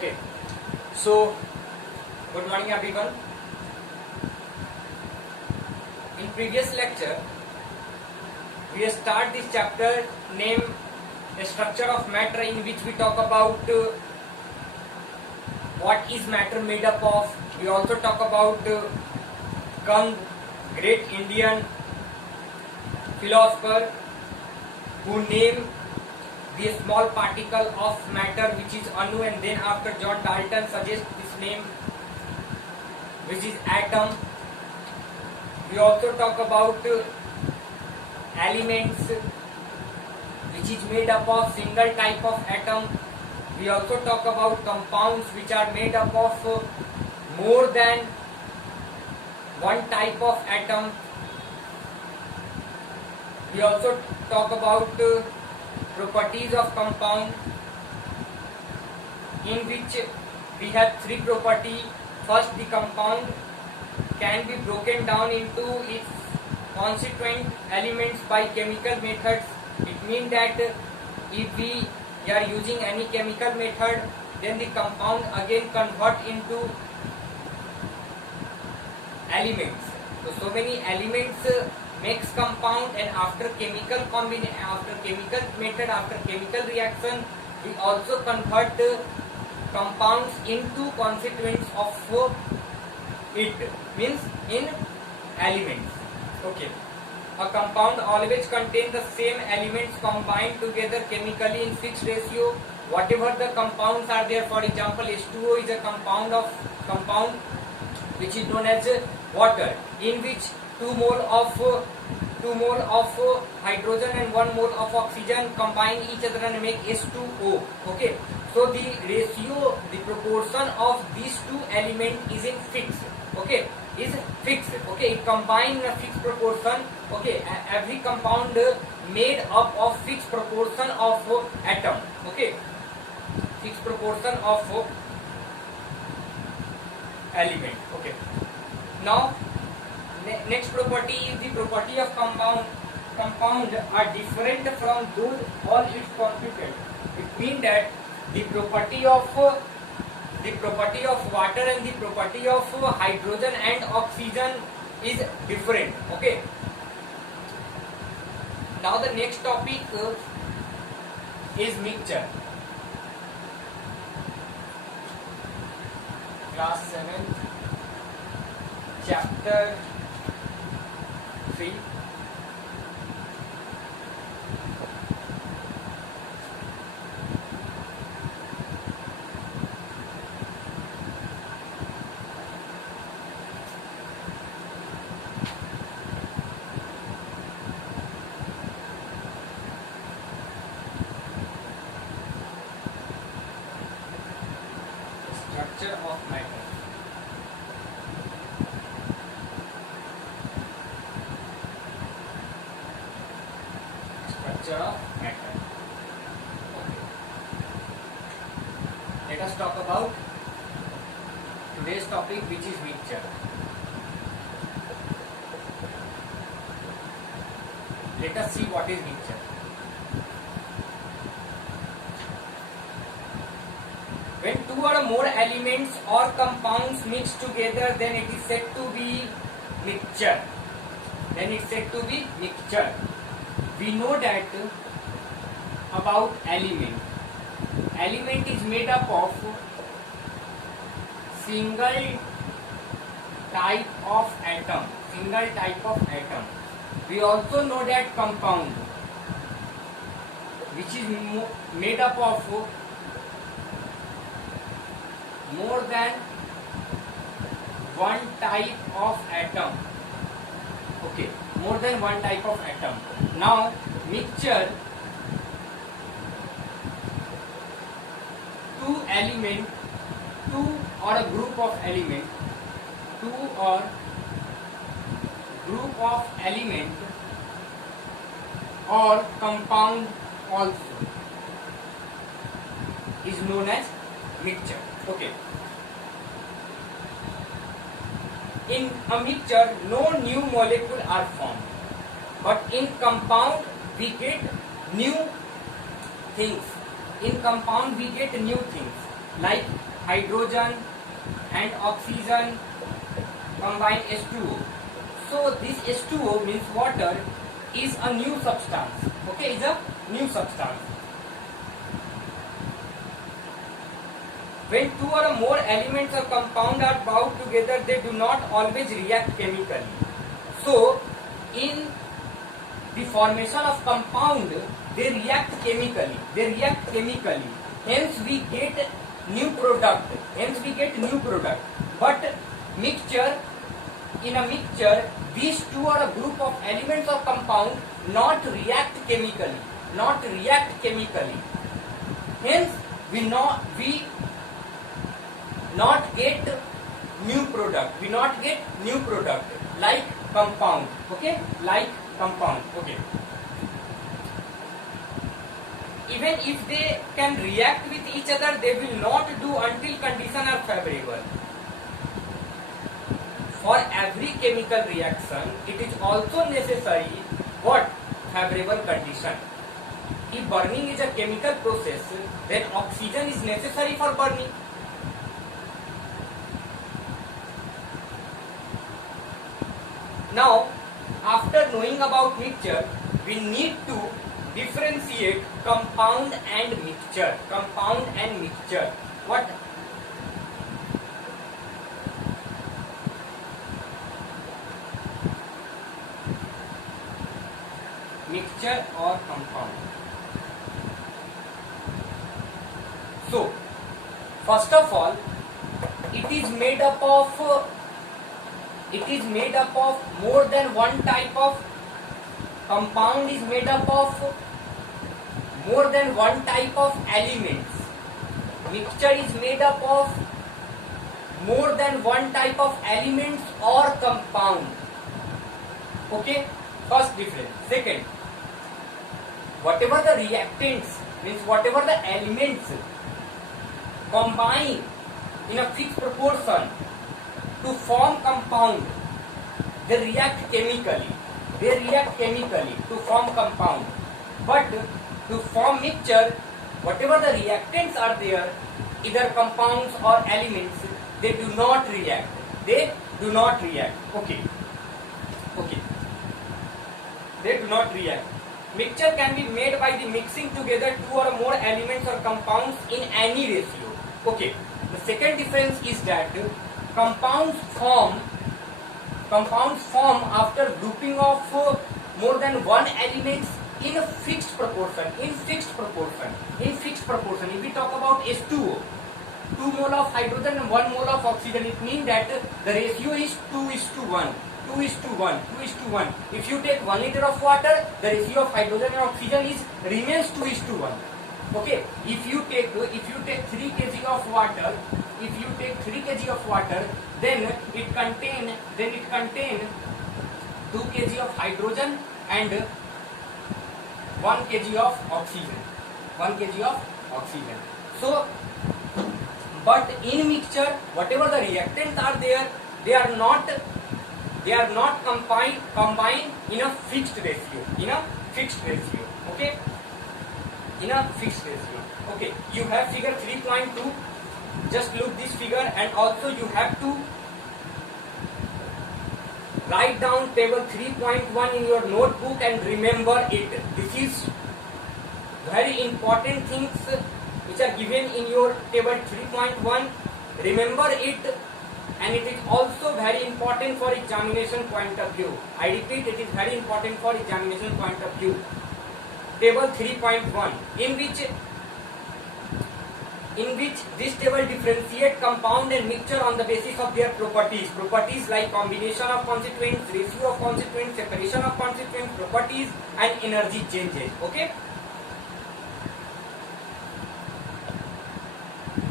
Okay, so good morning everyone. In previous lecture, we start this chapter named the structure of matter, in which we talk about what is matter made up of. We also talk about Kang, great Indian philosopher, who named the small particle of matter, which is Anu, and then after John Dalton suggests this name, which is atom. We also talk about elements, which is made up of single type of atom. We also talk about compounds, which are made up of more than one type of atom. We also talk about properties of compound, in which we have three properties. First, the compound can be broken down into its constituent elements by chemical methods. It means that if we are using any chemical method, then the compound again convert into elements. So many elements makes compound, and after chemical method, after chemical reaction, we also convert compounds into constituents of it, means in elements. Okay, a compound always contains the same elements combined together chemically in fixed ratio. Whatever the compounds are there, for example, H2O is a compound which is known as water, in which 2 mole of hydrogen and 1 mole of oxygen combine each other and make H2O. Okay, so the ratio, the proportion of these two elements is in fixed. Okay, is fixed. Okay, it combine in a fixed proportion. Okay, every compound made up of fixed proportion of atom. Okay, fixed proportion of element. Okay, now next property is the property of compound. Compound are different from those all its constituents. It means that the property of water and the property of hydrogen and oxygen is different. Okay, now the next topic is mixture. Class 7, chapter 3. Structure of matter. Structure of matter. Okay. Let us talk about today's topic, which is mixture. Let us see what is mixture. When two or more elements or compounds mix together, then it is said to be mixture. We know that about element. Element is made up of single type of atom. We also know that compound, which is made up of more than one type of atom. Okay, more than one type of atom. Now mixture, two or a group of element or compound also is known as mixture. Okay, in a mixture no new molecule are formed, but in compound we get new things. Like hydrogen and oxygen combine H2O. So this H2O means water is a new substance. Okay, is a new substance. When two or more elements or compound are bound together, they do not always react chemically. So in the formation of compound, they react chemically. Hence we get new product. But in a mixture, these two are a group of elements or compound not react chemically. Hence we not get new product. Like compound. Okay. Even if they can react with each other, they will not do until conditions are favorable. For every chemical reaction, it is also necessary what? Favorable condition. If burning is a chemical process, then oxygen is necessary for burning. Now, after knowing about mixture, we need to differentiate compound and mixture. What? Mixture or compound. So, first of all, it is made up of more than one type of compound. Is made up of more than one type of elements. Mixture is made up of more than one type of elements or compound. Okay, first difference. Second, whatever the reactants, means whatever the elements combine in a fixed proportion to form compound, they react chemically to form compound. But to form mixture, whatever the reactants are there, either compounds or elements, they do not react. Okay. They do not react. Mixture can be made by the mixing together two or more elements or compounds in any ratio. Okay. The second difference is that compounds form after grouping of more than one element in a fixed proportion. If we talk about H2O, 2 mole of hydrogen and 1 mole of oxygen, it means that the ratio is 2:1. If you take 1 liter of water, the ratio of hydrogen and oxygen remains 2:1. Okay. If you take 3 kg of water, then it contain 2 kg of hydrogen and 1 kg of oxygen. So, but in mixture, whatever the reactants are there, they are not combined in a fixed ratio. Okay. Okay. You have figure 3.2. Just look this figure, and also you have to write down table 3.1 in your notebook and remember it. This is very important things which are given in your table 3.1. Remember it, and it is also very important for examination point of view. I repeat, it is very important for examination point of view. Table 3.1, in which this table differentiate compound and mixture on the basis of their properties like combination of constituents, ratio of constituents, separation of constituents, properties and energy changes. Okay.